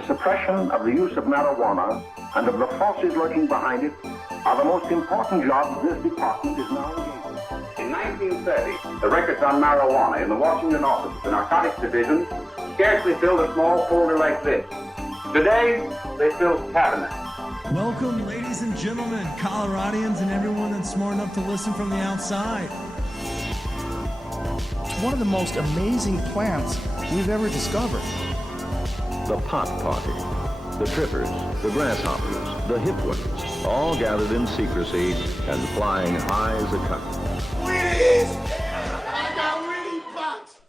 the suppression of the use of marijuana and of the forces lurking behind it are the most important jobs this department is now engaged in. In 1930, the records on marijuana in the Washington office of the Narcotics Division scarcely filled a small folder like this. Today, they fill cabinets. Welcome, ladies and gentlemen, Coloradians and everyone that's smart enough to listen from the outside. One of the most amazing plants we've ever discovered. The pot party, the trippers, the grasshoppers, the hip ones, all gathered in secrecy and flying high as a kite. I got weed pots!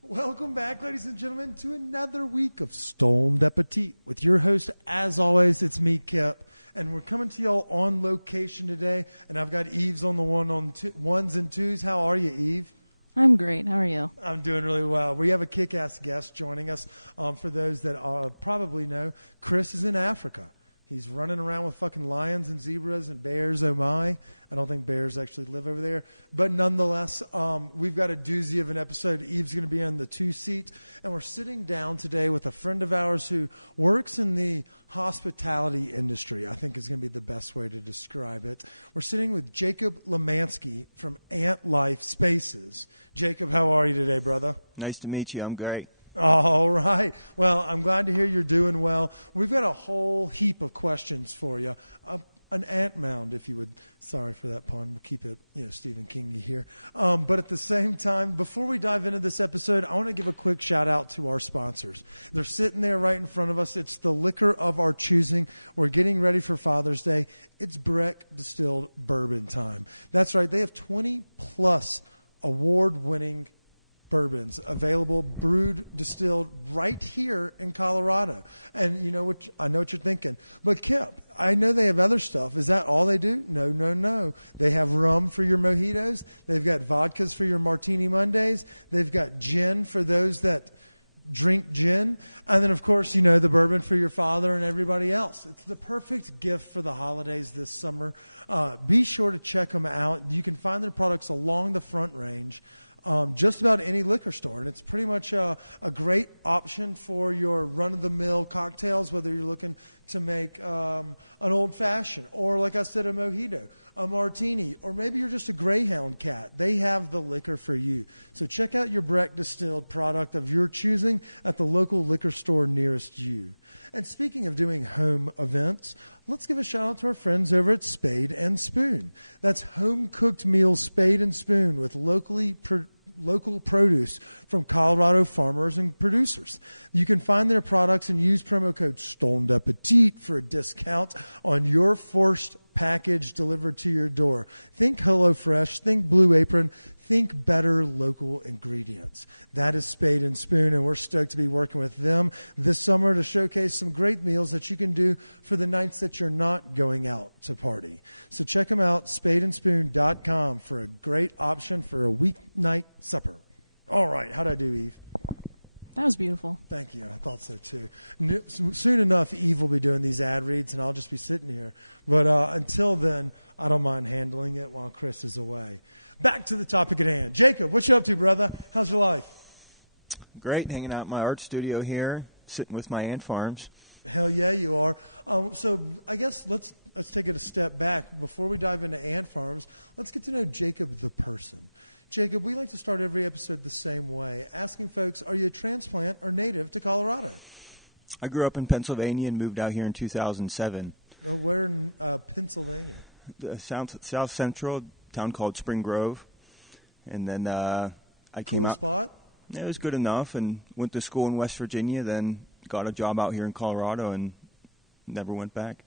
Welcome back, ladies and gentlemen, to another week of Stoned Appetit. With your host, as always, it's me, Kip. And we're coming to y'all on location today. And I've got Eve's on the ones and twos. How are you, Eve? I'm great. How are you? I'm doing really well. We have a kick-ass guest joining us. For those that probably know, Chris is in Africa. He's running around with fucking lions and zebras and bears, oh my. I don't think bears actually live over there. But nonetheless, we've got a doozy of an episode. Eve's going to be in the 2 seat. And we're sitting down today with a friend of ours who works in the hospitality industry, I think is going to be the best way to describe it. We're sitting with Jacob Lemanski from AntLife Spaces. Jacob, how are you today, brother? Nice to meet you. I'm great. All right. Well, I'm glad to hear you're doing well. We've got a whole heap of questions for you. An ant mound, if you would. Sorry for that pun. We'll keep it, Stephen King-y here. But at the same time, before we dive into this episode, I want to give a quick shout out to our sponsors. They're sitting there right in front of us. It's the liquor of our choosing. We're getting ready for Father's Day. It's Breck Distilled Bourbon time. That's right. They have 20-plus award-winning bourbons available, brewed, distilled right here in Colorado. And you know what? I know what you're thinking. But Kip, I know they have other stuff. Is that all they do? No. They have rum for your mojitos. They've got vodkas for your martini Mondays. They've got gin for those that drink gin. And then, of course, the bourbon for your father and everybody else. It's the perfect gift for the holidays this summer. Be sure to check them out. You can find their products along the Front Range. Just about any liquor store, and it's pretty much a great option for your run-of-the-mill cocktails, whether you're looking to make an old-fashioned or, like I said, a mojito, a martini, or maybe you're just a Greyhound cat. They have the liquor for you. So check out your Breck Distilled product of your choosing at the local liquor store nearest you. And speaking of doing home events, let's give a shout out to our friends over at Spade and Spoon. That's home-cooked meals, Spade and Spoon, with local produce from Colorado farmers and producers. You can find their products and use promo code STONEDAPPETIT for a discount on your first package delivered to your door. Think HelloFresh, think Blue Apron, think better local ingredients. That is Spade and Spoon, and we're stoked to be working with them this summer to showcase some great meals that you can do for the nights that you're not going out to party. So check them out, spadeandspoon.com, for a great option for a weeknight supper. All right, how'd I do, Eve? That was beautiful. Thank you. I thought so, too. Soon enough, Eve will be doing these ad reads, and I'll just be sitting here. But until then, I don't mind handling it while Chris is away. Back to the topic at hand. Jacob, what you up to, brother? How's your life? Great, hanging out in my art studio here, sitting with my ant farms. Hell yeah, you are. So I guess let's take it a step back. Before we dive into ant farms, let's get to know Jacob the person. Jacob, we like to start every episode the same way, asking folks, are you a transplant or native to Colorado? I grew up in Pennsylvania and moved out here in 2007. Where in Pennsylvania? South Central, town called Spring Grove. And then I came out. Cool spot? It was good enough, and went to school in West Virginia, then got a job out here in Colorado and never went back.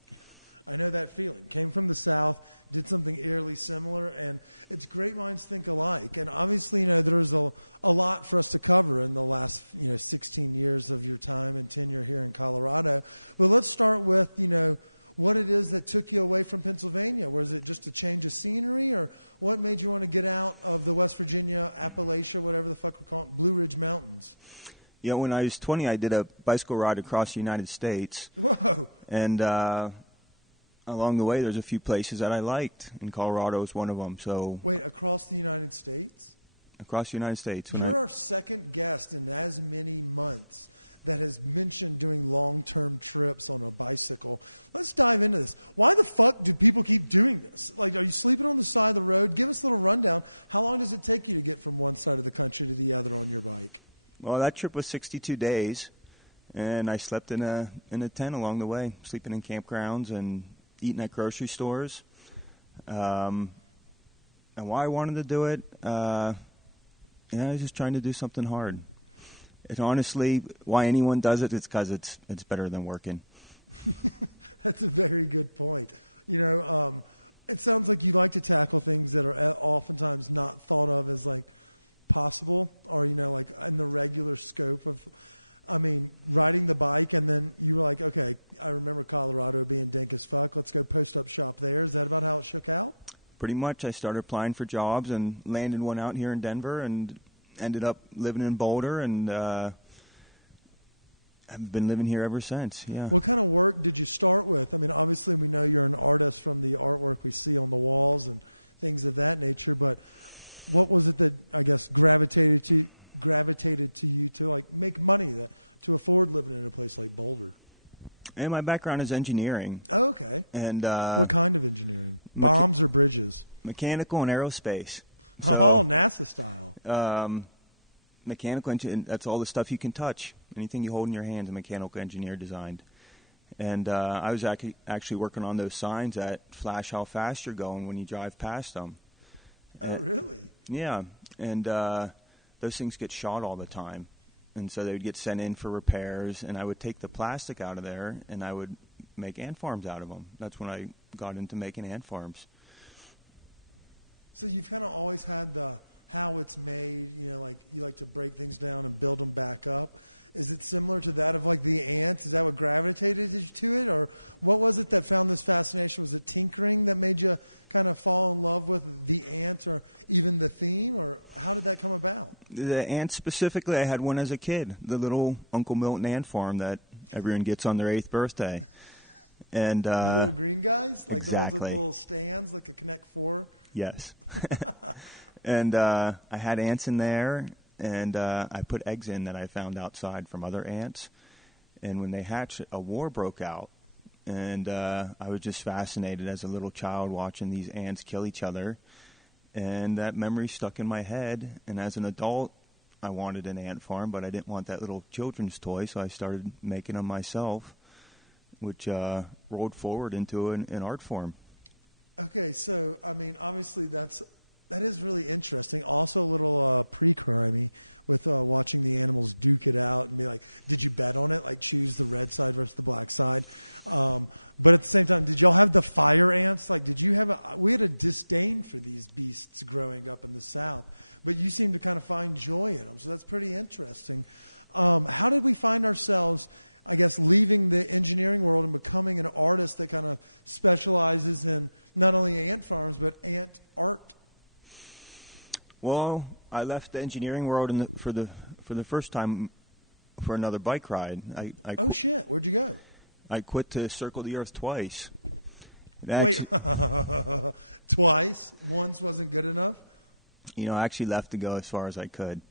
I know that feeling. Came from the South, did something eerily similar, and it's great minds think alike. And obviously, there's a lot for us to cover in the last, 16 years of your time and tenure here in Colorado. But let's start with, what it is that took you away from Pennsylvania. Was it just a change of scenery, or what made you want to get out of the West Virginia, Appalachia, whatever the fuck we're calling it, Blue Ridge Mountains? Yeah, when I was 20, I did a bicycle ride across the United States. Whoa! And along the way, there's a few places that I liked, and Colorado is one of them. So wait, across the United States? Across the United States. You're our second guest in as many months that has mentioned doing long-term trips on a bicycle. Let's dive into this. Why the fuck do people keep doing this? Like, are you sleeping on the side of the road? Give us a little rundown. How long does it take you to get from one side of the country to the other on your bike? Well, that trip was 62 days, and I slept in a tent along the way, sleeping in campgrounds and eating at grocery stores. And why I wanted to do it, I was just trying to do something hard. And honestly, why anyone does it, it's because it's better than working. That's a very good point. It sounds like you like to tackle things that are oftentimes not thought of as like possible, or like in the regular scope of, riding the bike. And then you were like, okay, I remember Colorado being dank as fuck. Let's go post up shop there. Is that about how it shook out? Pretty much. I started applying for jobs and landed one out here in Denver and ended up living in Boulder, and I've been living here ever since. Yeah. What kind of work did you start with? Obviously we know you're an artist from the artwork we see on the walls and things of that nature, but what was it that I guess gravitated to you to like make money to afford living in a place like Boulder? And my background is engineering. Oh, okay. And what kind of engineering? Bombs or bridges? Mechanical and aerospace. So, NASA style. Mechanical engineering, that's all the stuff you can touch. Anything you hold in your hands, a mechanical engineer designed. And I was actually working on those signs that flash how fast you're going when you drive past them. Oh, really? Yeah. And those things get shot all the time. And so they would get sent in for repairs, and I would take the plastic out of there, and I would make ant farms out of them. That's when I got into making ant farms. So you've kind of always had the how it's made, like you like to break things down and build them back up. Is it similar to that of like the ants? Is that what gravitated you to it? Or what was it that found this fascination? Was it tinkering that made you kind of fall in love with the ants or even the theme? Or how did that come about? The ants specifically, I had one as a kid, the little Uncle Milton ant farm that everyone gets on their 8th birthday. And the little green guys? Like exactly. The ones with the little stands, like a Connect 4? Yes. And I had ants in there, and I put eggs in that I found outside from other ants. And when they hatched, a war broke out. And I was just fascinated as a little child watching these ants kill each other. And that memory stuck in my head. And as an adult, I wanted an ant farm, but I didn't want that little children's toy, so I started making them myself, which rolled forward into an art form. Okay, so, obviously that is really interesting. Also a little pre-crimey with watching the animals duke it out and be like, did you bet on it? Like choose the red side versus the black side. But at the same time, did y'all have the fire ants? Like, did you have we had a disdain for these beasts growing up in the South, but you seem to kind of find joy in them. So that's pretty interesting. How did we find ourselves, I guess, leaving the engineering world and becoming an artist that kind of specializes in not only ant farms, but ant art? Well, I left the engineering world for the first time for another bike ride. Oh, shit. Where'd you go? I quit to circle the earth twice. Wait, twice? Once wasn't good enough? I actually left to go as far as I could.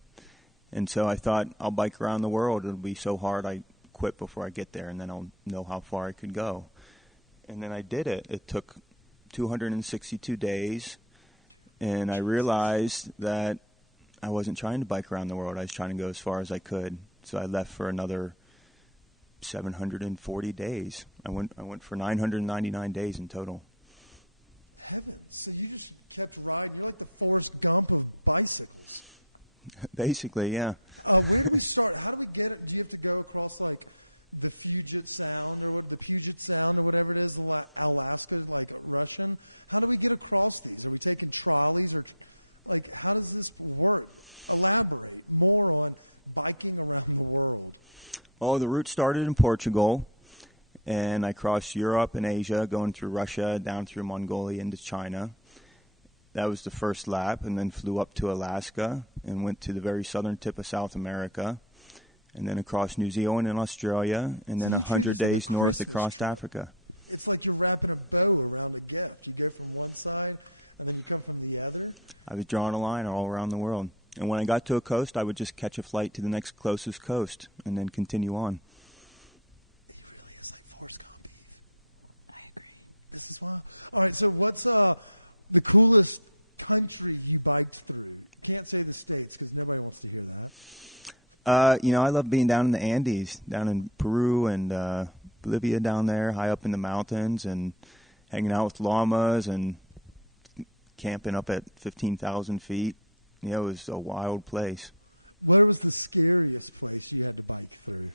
And so I thought, I'll bike around the world. It'll be so hard I quit before I get there, and then I'll know how far I could go. And then I did it. It took 262 days. And I realized that I wasn't trying to bike around the world. I was trying to go as far as I could. So I left for another 740 days. I went for 999 days in total. Heavens. So you just kept riding. You're like the Forrest Gump of bicycles. Basically, yeah. Where do we start? How do we get it? Do you have to go across like the Puget Sound or whatever it is, Alaska, like Russian? How do we get across these? Are we taking trolleys or like how does this work? Elaborate more on biking around the world. Well, the route started in Portugal, and I crossed Europe and Asia, going through Russia, down through Mongolia into China. That was the first lap, and then flew up to Alaska and went to the very southern tip of South America, and then across New Zealand and Australia, and then 100 days north across Africa. It's like you're wrapping a bow around a gift. You go from one side, and then you come from the other. I was drawing a line all around the world. And when I got to a coast, I would just catch a flight to the next closest coast and then continue on. He really is like Forrest Gump, Eve. I agree. This is wild. All right, so what's the coolest country you biked through? You can't say the States because nobody wants to hear that. I love being down in the Andes, down in Peru and Bolivia down there, high up in the mountains, and hanging out with llamas and camping up at 15,000 feet. It was a wild place. Where was the scariest place you had to bike through?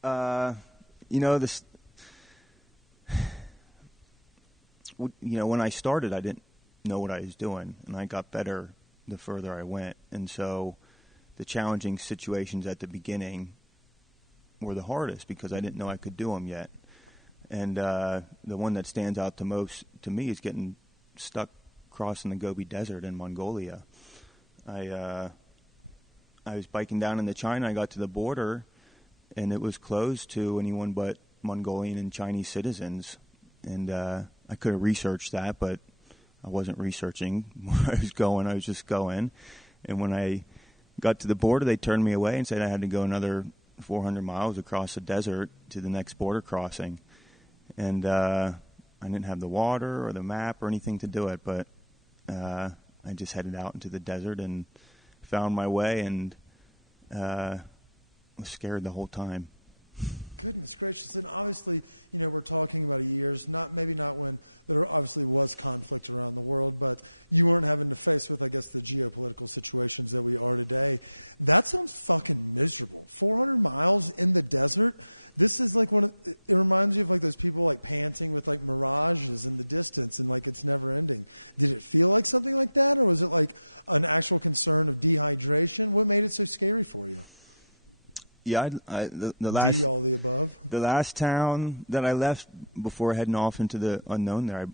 When I started, I didn't know what I was doing, and I got better the further I went. And so the challenging situations at the beginning were the hardest because I didn't know I could do them yet. And the one that stands out the most to me is getting stuck crossing the Gobi Desert in Mongolia. I was biking down into China. I got to the border, and it was closed to anyone but Mongolian and Chinese citizens. And I could have researched that, but I wasn't researching where I was going. I was just going. And when I got to the border, they turned me away and said I had to go another 400 miles across the desert to the next border crossing. And I didn't have the water or the map or anything to do it, but I just headed out into the desert and found my way and was scared the whole time. Goodness gracious. And obviously, we're talking about years, maybe not when there obviously was conflict around the world, but you weren't having to face with, I guess, the geopolitical situations that we are today. That sounds fucking miserable. 400 miles in the desert. This is like it reminds you of like those people like panting with like mirages in the distance and like it's never ending. Did it feel like something like that, or was it like an actual concern of dehydration? What made it so scary for you? Yeah, the last D, all the above. The last town that I left before heading off into the unknown there,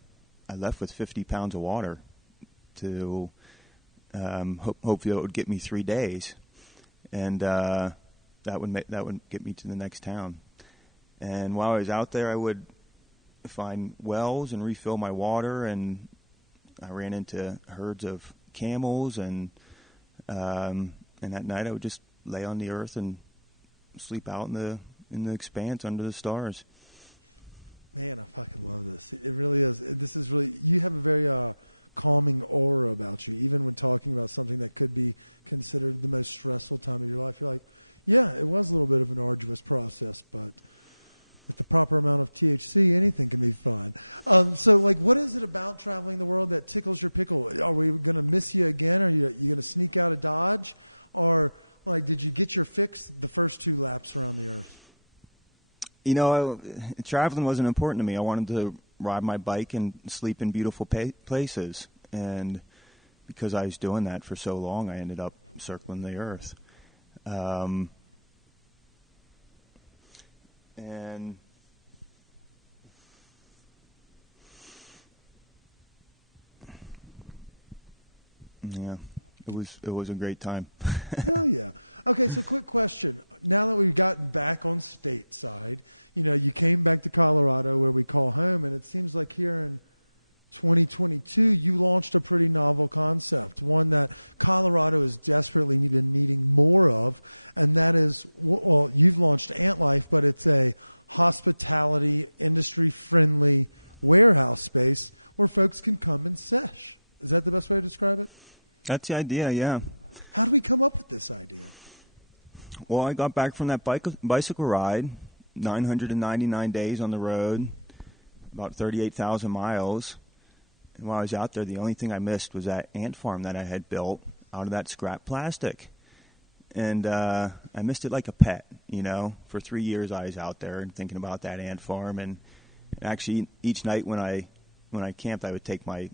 I left with 50 pounds of water to hopefully it would get me 3 days, and that would get me to the next town. And while I was out there, I would find wells and refill my water, and I ran into herds of camels, and at night I would just lay on the earth and sleep out in the expanse under the stars. Man, I fucking love this. It really is. This is really, you have a very calming aura about you, even when talking about something that could be considered the most stressful time of your life. You're like, yeah, it was a little bit of an arduous process, but with the proper amount of THC, anything can be fun. So, like, what is it about traveling the world that tickles your pickle? Are we going to miss you again? Are you going to sneak out of Dodge? Or like, did you get your fix the first 2 laps around the earth? Traveling wasn't important to me. I wanted to ride my bike and sleep in beautiful places. And because I was doing that for so long, I ended up circling the earth. And yeah. It was a great time. Hell yeah. Okay, so quick question. Now that we've gotten back on stateside, you came back to Colorado where we call home, and it seems like here in 2022 you launched a pretty novel concept, one that Colorado has desperately been needing more of, and that is, well, you've launched AntLife, but it's a hospitality, industry-friendly warehouse space where folks can come and sesh. Is that the best way to describe it? That's the idea, yeah. How do we come up with this idea? Well, I got back from that bicycle ride, 999 days on the road, about 38,000 miles. And while I was out there, the only thing I missed was that ant farm that I had built out of that scrap plastic. And I missed it like a pet, For 3 years I was out there and thinking about that ant farm. And actually, each night when I camped, I would take my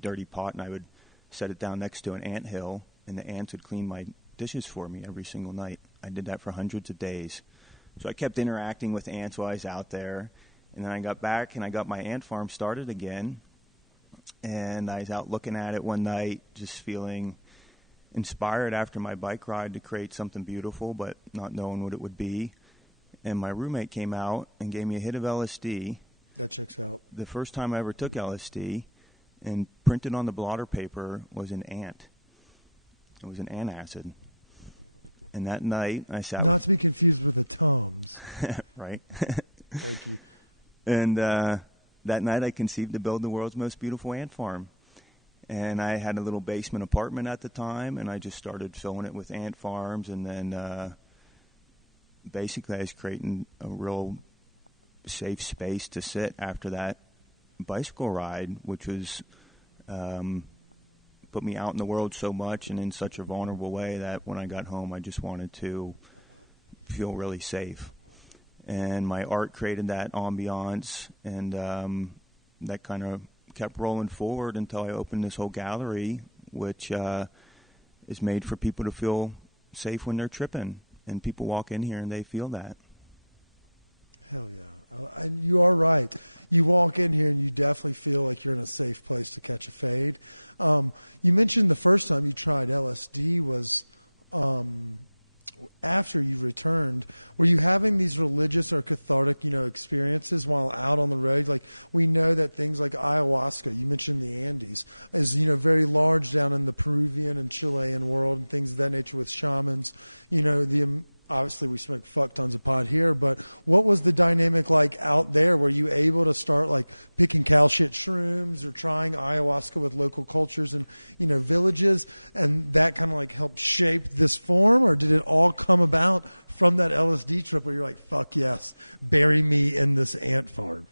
dirty pot, and I would set it down next to an ant hill, and the ants would clean my dishes for me every single night. I did that for hundreds of days. So I kept interacting with ants while I was out there. And then I got back, and I got my ant farm started again. And I was out looking at it one night, just feeling inspired after my bike ride to create something beautiful, but not knowing what it would be. And my roommate came out and gave me a hit of LSD. That checks out. The first time I ever took LSD. And printed on the blotter paper was an ant. It was an antacid. And that night, I sat... Not to be confused with the Tums. Right. Thank you. And that night, I conceived to build the world's most beautiful ant farm. And I had a little basement apartment at the time, and I just started filling it with ant farms. And then basically, I was creating a real safe space to sit after that bicycle ride, which was... put me out in the world so much and in such a vulnerable way that when I got home, I just wanted to feel really safe. And my art created that ambiance, and that kind of kept rolling forward until I opened this whole gallery, which is made for people to feel safe when they're tripping. And people walk in here and they feel that. Hell yeah. And you are right. You walk in here and you definitely feel like you're in a safe place to catch a fade. You mentioned the first time you tried LSD was after you returned. Were you having these religious or cathartic, experiences while out on the road? Like, we know that things like ayahuasca, you mentioned the Andes, is, very large down in the Peruvian and Chilean world and things of that nature with shamans. Obviously, we smoke fuck tons of pot here, but what was the dynamic like out there? Were you able to start like picking cow shit shrooms or trying ayahuasca with local cultures and, villages, and that kind of like helped shape this form? Or did it all come about from that LSD trip where you're like, fuck yes, bury me in this ant farm?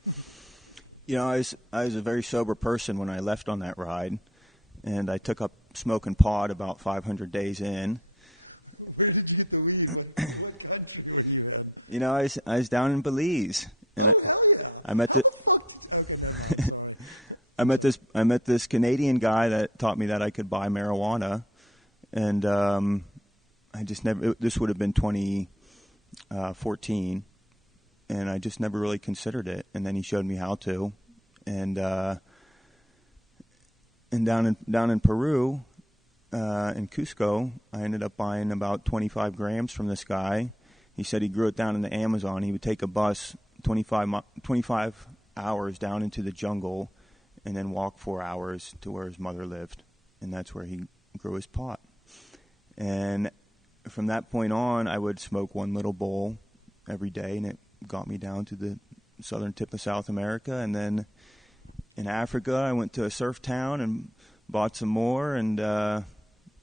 I was a very sober person when I left on that ride, and I took up smoking pot about 500 days in. Where did you get the weed? What country were you in? I was down in Belize. Oh, hell yeah! How the fuck did you... Okay, never mind. Sorry. I met this Canadian guy that taught me that I could buy marijuana, and I just never. This would have been 2014, and I just never really considered it. And then he showed me how to, and down in Peru. In Cusco, I ended up buying about 25 grams from this guy. He said he grew it down in the Amazon. He would take a bus 25 hours down into the jungle and then walk 4 hours to where his mother lived. And that's where he grew his pot. And from that point on, I would smoke one little bowl every day, and it got me down to the southern tip of South America. And then in Africa, I went to a surf town and bought some more, and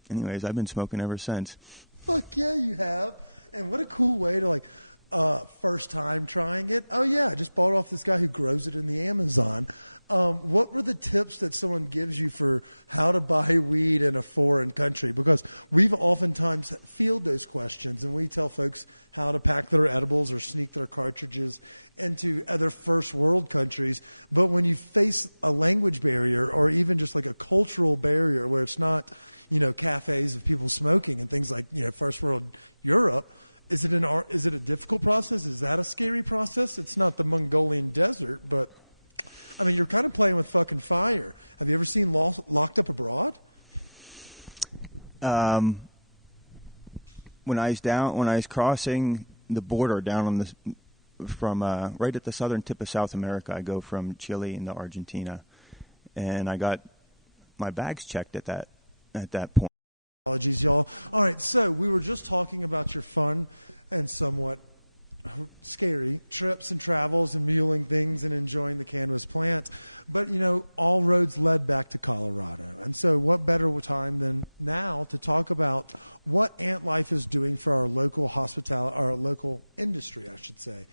anyways, I've been smoking ever since. Fuck yeah, you have. And what a cool way to, first time trying it. Oh, yeah, I just bought it off this guy who grows it in the Amazon. What were the tips that someone gives you for how to buy weed in a foreign country? Because we've oftentimes field those questions, and we tell folks how to pack their edibles or sneak their cartridges into other first world countries. But when you face a language barrier or even just like a cultural barrier where it's not, cafes of people smoking and things like, first world Europe, is it a difficult process? Is that a scary process? It's not the Mongolian desert, but I mean, you're kind of playing with fucking fire. Have you ever seen Locked Up Abroad? When I was crossing the border down on from right at the southern tip of South America, I go from Chile into Argentina, and I got my bags checked at that point. Apologies, y'all. All right, so we were just talking about your fun and somewhat scary trips and travels and muling things and enjoying the cannabis plant. But, all roads led back to Colorado. And so what better time than now to talk about what AntLife is doing for our local hospitality, our local industry, I should say.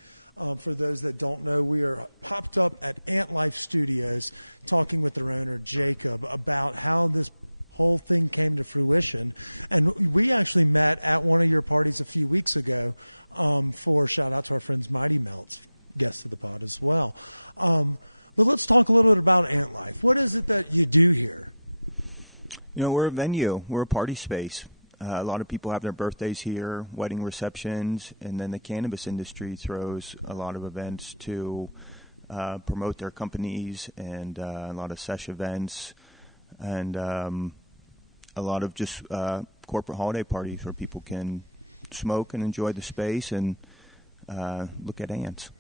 For those that don't know, we are popped up at AntLife Studios talking with their owner, Jacob, about how this whole thing came to fruition. And we actually met at one of your parties a few weeks ago for shout out to our friends Mighty Melts, guests of the pod as well. But let's talk a little bit about AntLife. What is it that you do here? We're a venue. We're a party space. A lot of people have their birthdays here, wedding receptions, and then the cannabis industry throws a lot of events to promote their companies, and a lot of Sesh events, and a lot of just corporate holiday parties where people can smoke and enjoy the space and look at ants.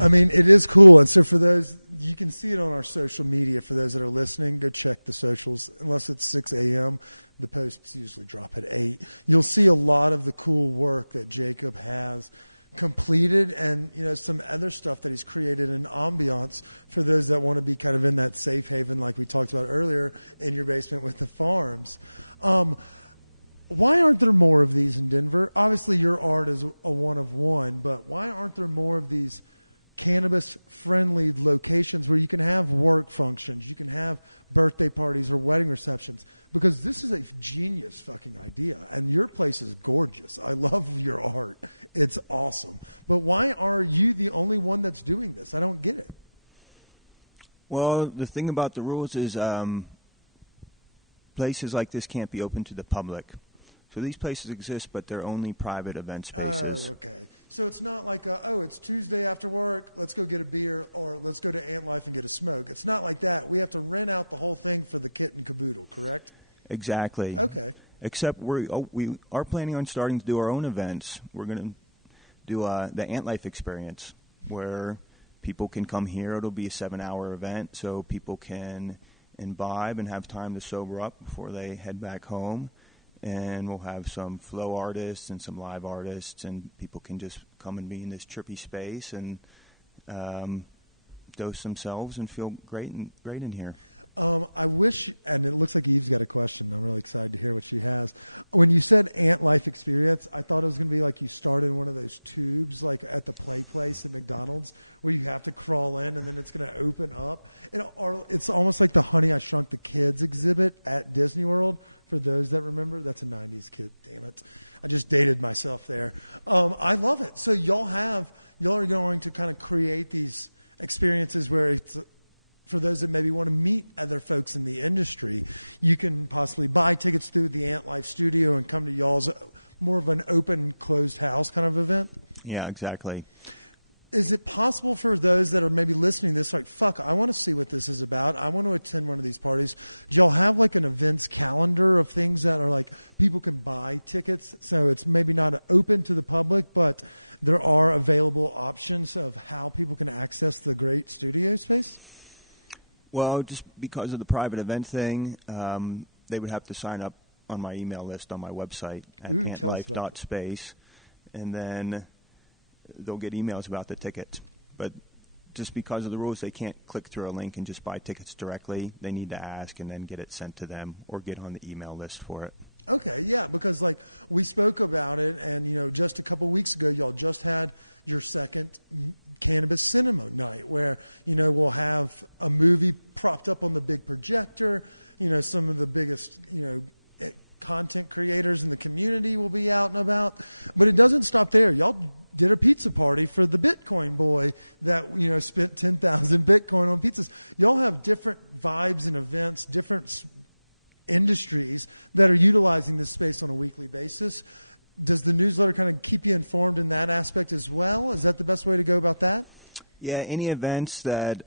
I mean, it is cool. And so for those, you can see it on our social media. For those that are listening, go check the socials. Unless it's 6 a.m., the posts usually drop at 8. You'll see a lot of the cool work that Jacob has completed and, some other stuff that he's created in ambiance for those that want to be kind of in that safe haven like we talked about earlier in your basement with the farms. Why aren't there more of these in Denver? Obviously, your art is a one of one, but why aren't there more of these cannabis-friendly locations where you can have work functions, you can have birthday parties or wedding receptions? Because this is a genius fucking idea, and your place is gorgeous. I love your art. It's awesome. But why are you the only one that's doing this? I don't get it. Well, the thing about the rules is places like this can't be open to the public. So these places exist, but they're only private event spaces. Oh, okay. So it's not like, it's Tuesday after work, let's go get a beer, or let's go to AntLife and get a smoke. It's not like that. We have to rent out the whole thing for the kit and caboodle, correct? Exactly. Okay. Except we are planning on starting to do our own events. We're going to do the AntLife experience, where people can come here. It'll be a 7-hour event, so people can imbibe and have time to sober up before they head back home. And we'll have some flow artists and some live artists, and people can just come and be in this trippy space and dose themselves and feel great in here. I wish, and it looks like Eve's got a question. I'm really excited to hear what she has. When you said AntLife experience, I thought it was going to be like you start in one of those tubes, like at the play place at McDonald's, where you have to crawl in and then it's going to open up. It's almost like the Honey, I Shrunk the Kids exhibit at Disney World. For those that remember, that's a 90s kid. Damn it. I just dated myself there. I love it. So y'all are going to kind of create these experiences where it's, for those that maybe want to meet other folks in the industry, you can possibly buy tickets through the AntLife studio and come to y'all's more of an open, closed house kind of event? Yeah, exactly. Is it possible for those that are maybe listening to this, like, fuck, I want to see what this is about. I want to attend one of these parties. Do y'all have like an events calendar of things that are like people can buy tickets? So it's maybe not open to the public, but there are available options of how people can access the great studio space? Well, just because of the private event thing, they would have to sign up on my email list on my website at antlife.space, and then they'll get emails about the tickets. But just because of the rules, they can't click through a link and just buy tickets directly. They need to ask and then get it sent to them or get on the email list for it. Okay, yeah, because like we spoke about it, and just a couple weeks ago, y'all just had your second cannabis cinema night, where we'll have a movie propped up on the big projector. Some of the biggest content creators in the community will be out and about, but it doesn't stop there. Y'all did a pizza party for the Bitcoin boy that spent 10,000 Bitcoin on pizzas. Y'all have different vibes and events, different industries that are utilizing this space on a weekly basis. Does the newsletter kind of keep you informed in that aspect as well? Is that the best way to go about that? Yeah, any events that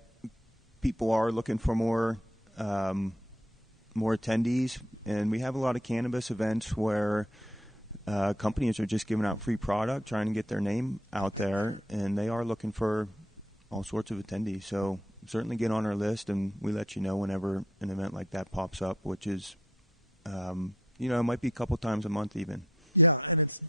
people are looking for more attendees, and we have a lot of cannabis events where companies are just giving out free product, trying to get their name out there, and they are looking for all sorts of attendees. So certainly get on our list, and we let you know whenever an event like that pops up, which is, it might be a couple times a month even. Yeah, and it's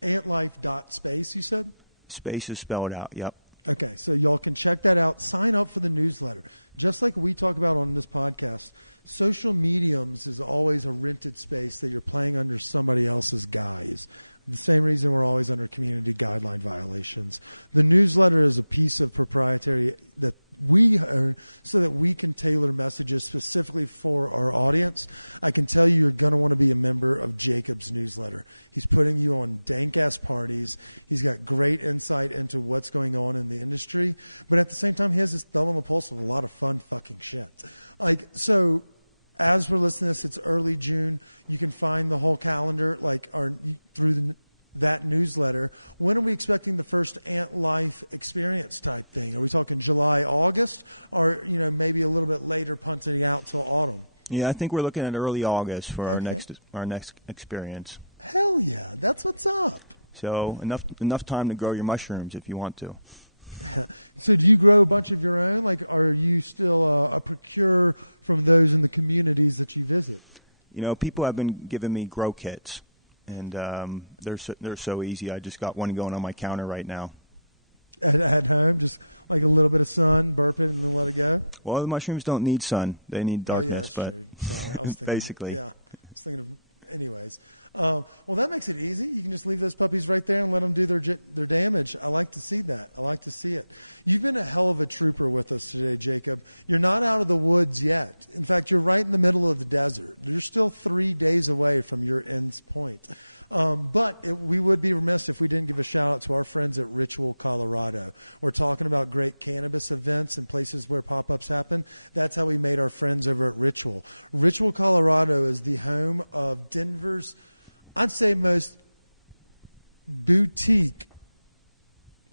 antlife.space, you said? Space is spelled out, yep. Okay, so y'all can check that out. Sign up for the newsletter. Just like we talk about on this podcast, social mediums is always a rented space that you're playing under somebody else's guise. The same reason we're always under community guideline violations. The newsletter is a piece of proprietary that we earn so that we can tailor messages specifically for our audience. I can tell you're going to want to be a member of Jacob's newsletter. He's putting you on dank-ass parties. He's got great insight into what's going on in the industry. But at the same time, he has his thumb on the pulse of a lot of fun fucking shit. So as we're listening to this, it's early June. You can find the whole calendar through that newsletter. When are we expecting the first AntLife experience type thing? Are we talking July, August, or maybe a little bit later, punting out till autumn? Yeah, I think we're looking at early August for our next experience. Hell yeah, that's what's up. So enough time to grow your mushrooms if you want to. So do you grow a bunch of your own? Like, are you still a procurer from those in the communities that you visit? People have been giving me grow kits, and they're so easy. I just got one going on my counter right now. At home, just like a little bit of sun, burp it, and then let it go? Well, the mushrooms don't need sun. They need darkness, oh, yeah, that's true. Sorry, I was thinking, basically. Yeah, I was thinking of anyways. Well, that makes it easy. You can just leave those puppies right there and let them do their damage. I like to see that. I like to see it. You've been a hell of a trooper with us today, Jacob. You're not out of the woods yet. In fact, you're right in the middle of the desert. You're still 3 days away from your end point. But we would be remiss if we didn't give a shout out to our friends at Ritual, Colorado. We're talking about great cannabis events and places where pop-ups happen. That's how we made our friends over at Ritual. Ritual, Colorado is the home of Denver's, I'd say, most boutique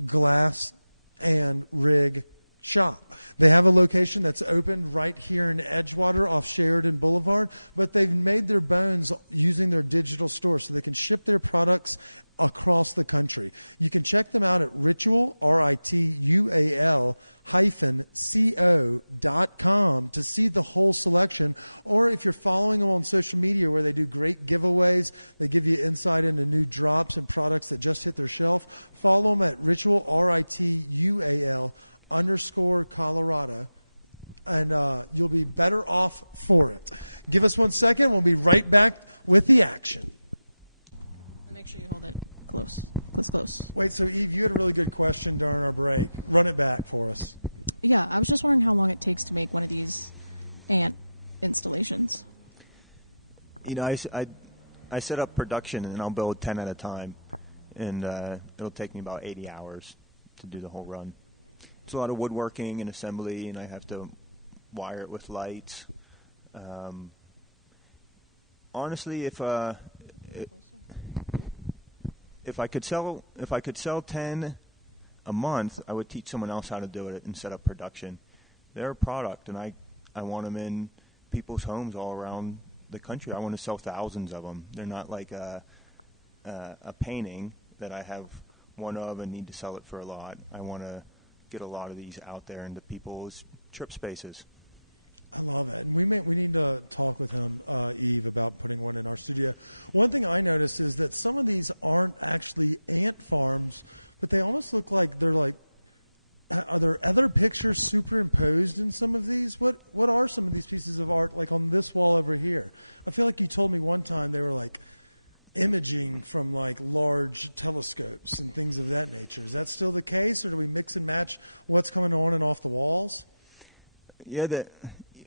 glass and rig shop. They have a location that's open right here in Edgewater off Sheridan Boulevard, but they've made their bones using their digital store so they can ship their products across the country. You can check them out at Ritual, RITUAL -co.com to see the whole selection. Or if you're following them on social media where they do great giveaways, they give you insight into new drops and products that just hit their shelf, follow them at Ritual, RITUAL _Colorado, and you'll be better off for it. Give us 1 second. We'll be right back with the action. Make sure you hold it close. Wait, so Eve, you had a really good question during our break. Run it back for us. Yeah, I was just wondering how long it takes to make one of these ant installations. I set up production, and I'll build 10 at a time, and it'll take me about 80 hours to do the whole run. It's a lot of woodworking and assembly, and I have to wire it with lights. Honestly, if I could sell 10 a month, I would teach someone else how to do it and set up production. They're a product, and I want them in people's homes all around the country. I want to sell thousands of them. They're not like a painting that I have one of and need to sell it for a lot. I want to get a lot of these out there into people's trip spaces. I love it. And we need to talk with him, Eve, about putting one in our studio. One thing I noticed is that some of these aren't actually ant farms, but they almost look like they're like, are there other pictures superimposed in some of these? What are some of these pieces of art, like on this wall over here? I feel like you told me one time they were like imaging from like large telescopes and things of that nature. Is that still the case, or do we mix and match what's coming on and off the walls? Yeah,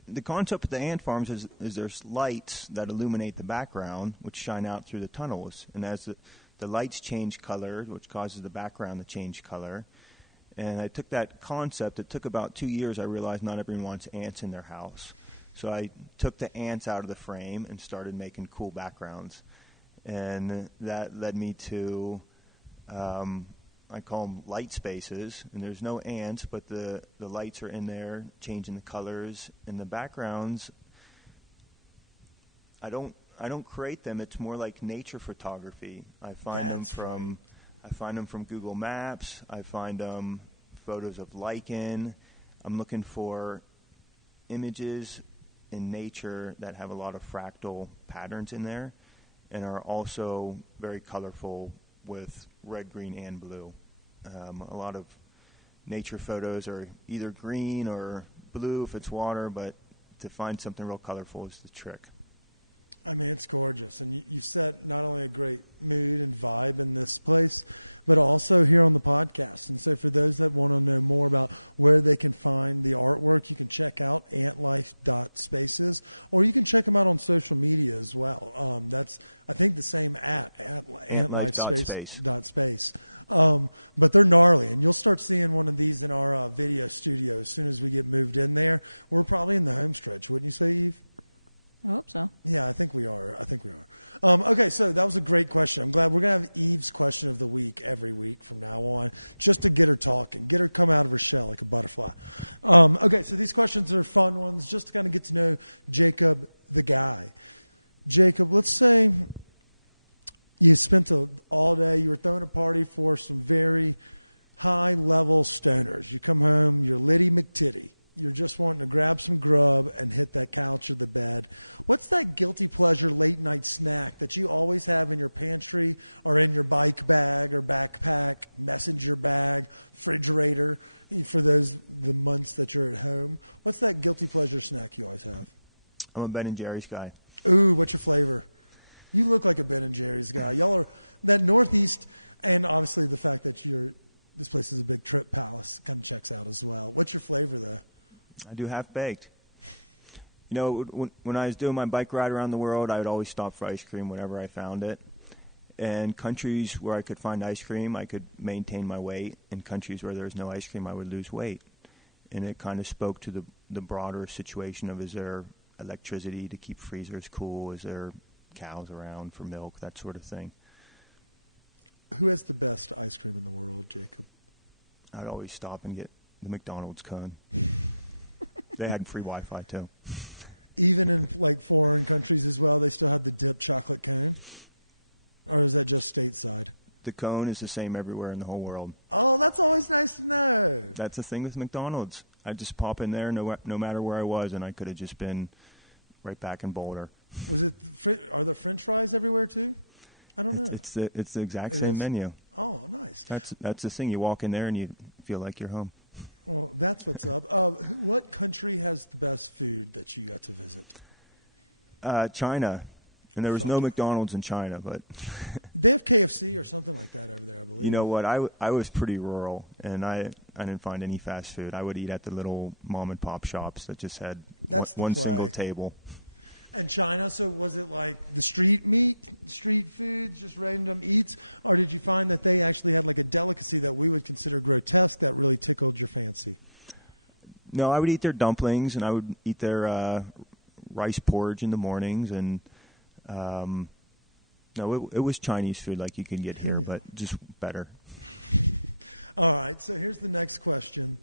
the concept of the ant farms is there's lights that illuminate the background, which shine out through the tunnels. And as the lights change color, which causes the background to change color. And I took that concept. It took about 2 years. I realized not everyone wants ants in their house. So I took the ants out of the frame and started making cool backgrounds. And that led me to, I call them light spaces, and there's no ants, but the lights are in there, changing the colors, and the backgrounds. I don't create them. It's more like nature photography. I find them from Google Maps. I find photos of lichen. I'm looking for images in nature that have a lot of fractal patterns in there, and are also very colorful with red, green, and blue. A lot of nature photos are either green or blue if it's water, but to find something real colorful is the trick. I mean, it's gorgeous. And you set not only a great mood and vibe in this place, but also here on the podcast. And so for those that want to know more about where they can find the artwork, you can check out antlife.spaces, or you can check them out on social media as well. That's, I think, the same at antlife.space. But they're gnarly, and you'll start seeing one of these in our video studio as soon as we get moved in there. We're probably in the home stretch, wouldn't you say, Eve? I hope so. Yeah, I think we are. Okay, so that was a great question. I'm glad we're going to have Eve's question of the week every week from now on, just to get her talking, get her come out of her shell like a butterfly. Okay, so these questions are fun ones, just to kind of get to know Jacob, the guy. Jacob, let's say you spent all day, you were throwing a party for some very high-level stoners. You come home, you're Liddy McTitty. You're just wanting to grab some grub and hit that couch or the bed. What's that guilty pleasure late-night snack that you always have in your pantry or in your bike bag or backpack, messenger bag, refrigerator for the months that you're at home? What's that guilty pleasure snack you always have? I'm a Ben & Jerry's guy. Ooh, what's your flavor? You look like a Ben & Jerry's guy. Y'all are that Northeast, and obviously the fact that this place is a big trip palace kind of checks out as well. What's your flavor, though? I do half-baked. You know, when I was doing my bike ride around the world, I would always stop for ice cream whenever I found it. And countries where I could find ice cream, I could maintain my weight. In countries where there was no ice cream, I would lose weight. And it kind of spoke to the broader situation of, is there electricity to keep freezers cool? Is there cows around for milk? That sort of thing. Who has the best ice cream in the world, Jacob? I'd always stop and get the McDonald's cone. They had free Wi-Fi, too. Even in, like, foreign countries as well, they still have the dipped chocolate cone? Or is that just stateside? The cone is the same everywhere in the whole world. Oh, that's always nice to know. That's the thing with McDonald's. I'd just pop in there no matter where I was, and I could have just been right back in Boulder. Are there French fries everywhere, too? I don't know. It's the exact same menu. Oh, nice. That's the thing. You walk in there, and you feel like you're home. Well, that's what's up. What country has the best food that you got to visit? China. And there was no McDonald's in China, but they have KFC or something like that over there, I believe. You know what? I was pretty rural, and I didn't find any fast food. I would eat at the little mom and pop shops that just had one single table. And China, so was it like the street foods, just random eats, or did you find that they actually had like a delicacy that we would consider grotesque that really tickled your fancy? No, I would eat their dumplings, and I would eat their rice porridge in the mornings, and no, it was Chinese food like you can get here, but just better. All right, so here's the next question.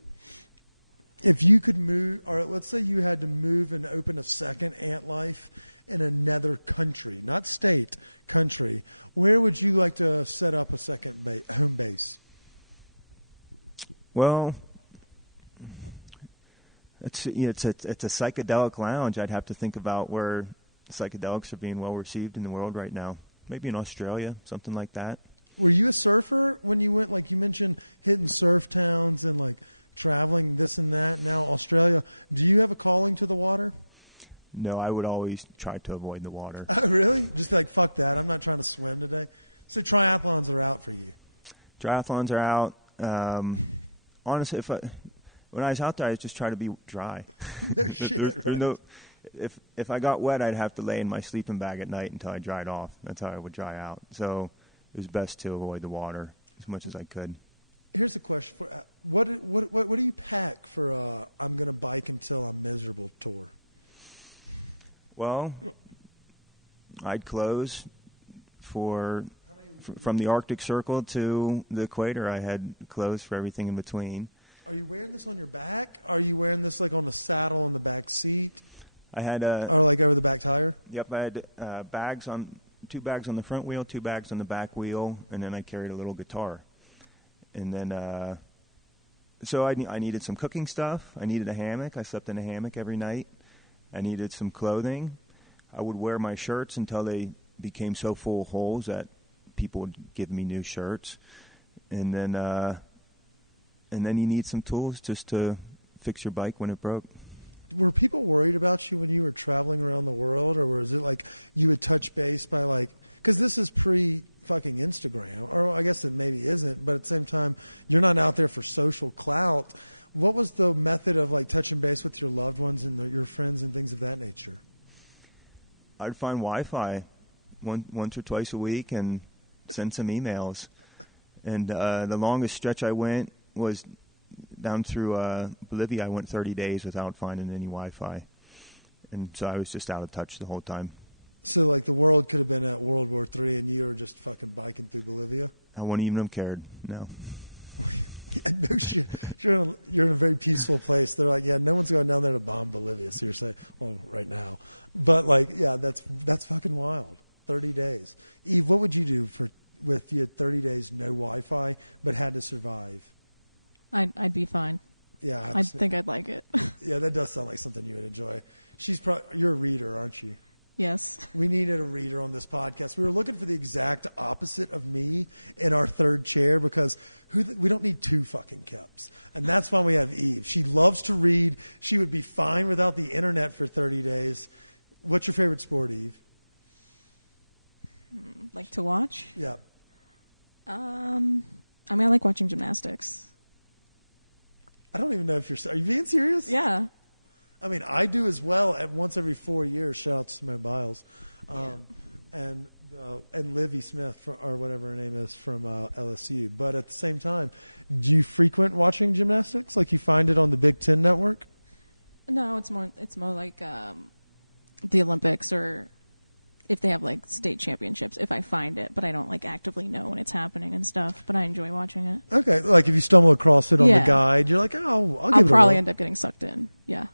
If you could move, or let's say you had to move and open a second AntLife in another country, not state, country, where would you like to set up a second home base? Well, it's a psychedelic lounge. I'd have to think about where psychedelics are being well received in the world right now. Maybe in Australia, something like that. Were you a surfer when you went, like you mentioned, hitting surf towns and like traveling this and that? Now Australia, do you have a calling to the water? No, I would always try to avoid the water. Oh, really? Just like, fuck that. I'm not trying to swim today. So triathlons are out for you. Triathlons are out. Honestly, when I was out there, I just try to be dry. No shit, right? If I got wet, I'd have to lay in my sleeping bag at night until I dried off. That's how I would dry out. So it was best to avoid the water as much as I could. Here's a question for what do you pack for I'm going to bike until I'm miserable tour? Well, I'd clothes from the Arctic Circle to the equator. I had clothes for everything in between. Are you wearing this on your back? Are you wearing this like on the saddle on the back seat? I had or like over the back tire? Yep, I had two bags on the front wheel, 2 bags on the back wheel, and then I carried a little guitar. And then, so I needed some cooking stuff. I needed a hammock. I slept in a hammock every night. I needed some clothing. I would wear my shirts until they became so full of holes that people would give me new shirts. And then you need some tools just to fix your bike when it broke. Were people worried about you when you were traveling around the world, or was it like you would touch base by like, because this is pre-fucking Instagram, or I guess it maybe isn't, but at the same time, you're not out there for social clout. What was the method of like touching base with your loved ones and your friends and things of that nature? I'd find Wi-Fi once or twice a week and send some emails. And the longest stretch I went was down through Bolivia. I went 30 days without finding any Wi-Fi. And so I was just out of touch the whole time. So like the world could have been at World War III and you were just fucking biking through Bolivia? I wouldn't even have cared, no. Yeah, no shit. You're in a very peaceful place. They're like, yeah, no one's going down there to bomb Bolivia. So you're saying, well, right now. But like, yeah, that's fucking wild. 30 days. Eve, what would you do if you had 30 days no Wi-Fi but had to survive? I'd be fine. Yeah, I think I'd like it. Yeah, that does sound like something you would enjoy. You're a reader, aren't you? Yes. We needed a reader on this podcast. We were looking for the exact opposite of me in our third chair because we don't need two fucking Keps. And that's why we have Eve. She loves to read. She would be fine without the internet for 30 days. What's your favorite sport, Eve? Like to watch? Yeah. I mean, I like watching gymnastics. I don't even know if are you being serious? Yeah. I mean, I do as well at once every 4 years. Shout out to Simone Biles. And Livy Smith, or whatever her name is, from LSU. But at the same time, do you frequent watching gymnastics? Like you find it on the Big Ten Network? No, it's more like the Olympics, or if they have like state championships, if I find it, but I don't like actively know when it's happening and stuff, but I enjoy watching it. Okay, like if you stumble across it on the guide, you're like, oh, I'll probably end up getting sucked in. Yeah.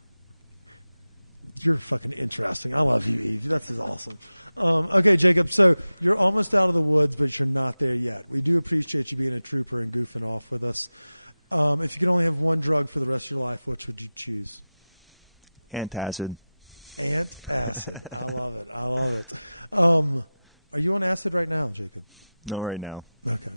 You're fucking interesting. I love you, Eve. That's awesome. Okay, Jacob, so you're almost out of the woods, but you're not there yet. We do appreciate you being a trooper and goofing off with us. If you could only have one drug for the rest of your life, which would you choose? Antacid. Antacid. I love it. I love it. Are you on acid right now, Jacob? No, right now. Okay.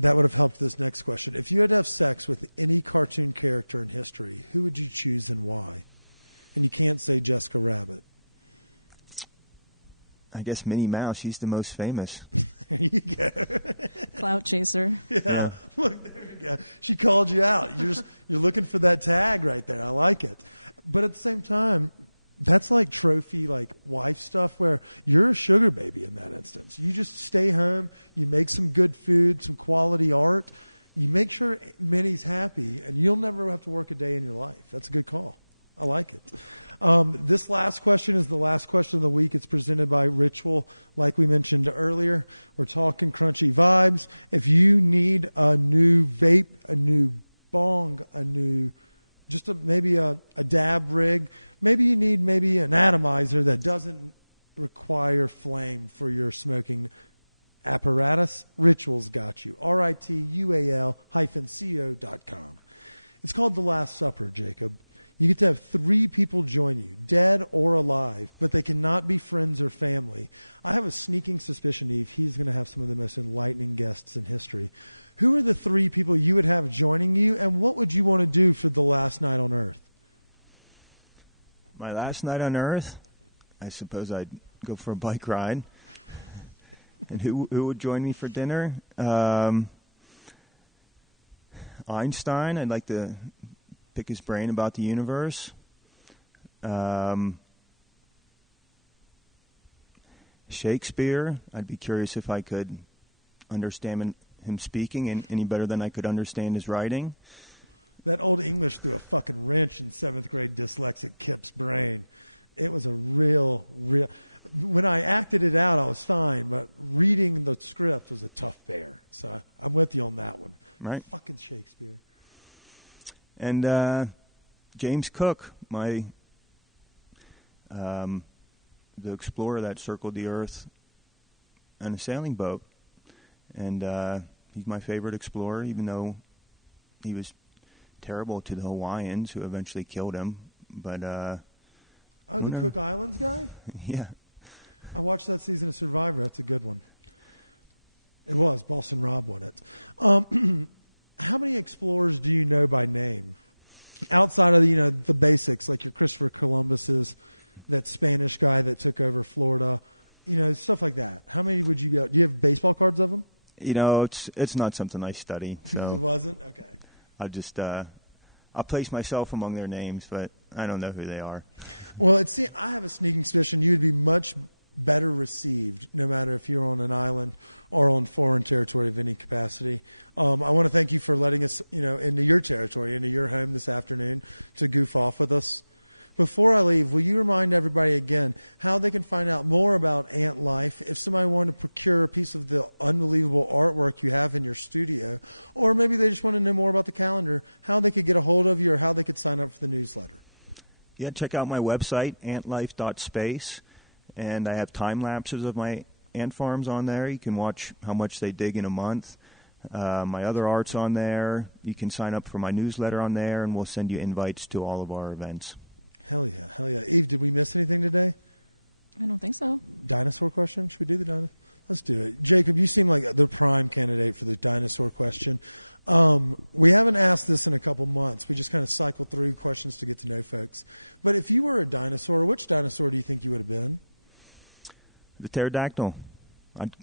That would have helped this next question. If you had to have sex with any cartoon character in history, who would you choose and why? And you can't say Jessica Rabbit. I guess Minnie Mouse. She's the most famous. There you go. Clout chaser. Yeah. Look, there you go. She called you out. You're looking for that tag right there. I like it. But at the same time, that's like trophy, like wife stuff where you're a sugar baby in that instance. You just stay home, you make some good food, some quality art, you make sure Minnie's happy, and you'll never have to work a day in your life. That's a good call. I like it. This last question is the last question of the week. It's presented by Ritual. Like we mentioned earlier, we're talking crunchy vibes. If you need a new vape, a new bong, maybe a dab rig, maybe you need an atomizer that doesn't require flame for your smoking apparatus, Ritual's got you. RITUAL-CO.com. It's called The Last Supper, Jacob. You get to have 3 people join you, dead or alive, but they cannot be friends or family. I have a sneaking suspicion, Eve, he's going to have some of the most enlightening guests in history. Who are the 3 people you would have joining you, and what would you want to do for the last night on Earth? My last night on Earth, I suppose I'd go for a bike ride. And who would join me for dinner? Einstein. I'd like to pick his brain about the universe. Shakespeare. I'd be curious if I could understand him speaking any better than I could understand his writing. That old English threw a fucking wrench in 7th grade dyslexic Kip's brain. It was a real. When I acted it out, I was fine, but reading the script was a tough bear. So I'm with you on that one. Right. Fucking Shakespeare. And James Cook, the explorer that circled the Earth on a sailing boat. And he's my favorite explorer, even though he was terrible to the Hawaiians, who eventually killed him. But the Cook Islands guy? Yeah. I watched that season of Survivor. That's a good one. It was. Boston Rob won it. How many explorers do you know by name? Outside of the basics, like your Christopher Columbuses, that Spanish guy that took over Florida, stuff like that. How many would you be? Do you have baseball cards of them? It's not something I study. So It wasn't? Okay. I'll just I'll place myself among their names, but I don't know who they are. Well, I have a sneaking suspicion you would be much better received, no matter if you're on an island or on foreign territory of any capacity. I want to thank you for letting us, into your territory, into your home this afternoon to goof off with us. Before I leave, will you remind everybody again how they can find out more about AntLife if somebody wanted to procure a piece of the unbelievable artwork you have in your studio, or maybe they just want to know more about the calendar, how they could get a hold of you or how they could sign up for the newsletter? Yeah, check out my website, antlife.space. And I have time lapses of my ant farms on there. You can watch how much they dig in a month. My other art's on there. You can sign up for my newsletter on there, and we'll send you invites to all of our events. Hell yeah, hell yeah. Eve, did we miss anything today? I don't think so. Dinosaur question? Should we do the dinosaur? Let's do it. Jacob, you seem like the prime candidate for the dinosaur question. We haven't asked this in a couple months. We just kind of cycle through questions to get to know folks. But if you were a dinosaur, which dinosaur do you think you would have been? The pterodactyl.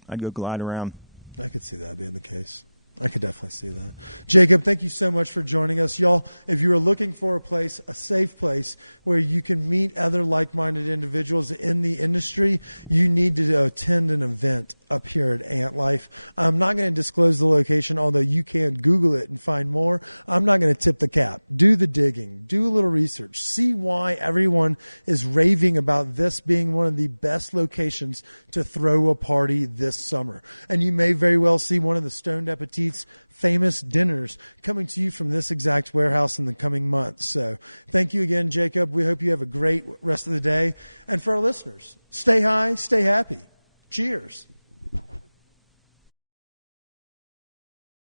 I'd go glide around. I could see that being the case. I could definitely see that. Jacob, thank you so much for joining us. Y'all, if you are looking for a place, a safe place where you can meet other like-minded individuals in the industry, you need to attend an event up here at AntLife. I'm not going to disclose the location, although you can Google it and find more. I'm not going to tip the cap. Do the digging. Do a little research. See why everyone is raving about this being one of the best locations to throw a party this summer. And you may very well see one of the Stoned Appetits famous dinners coming to you from this exact warehouse in the coming months. So thank you again, Jacob. We hope you have a great rest of the day. And for our listeners, stay high, stay happy. Cheers.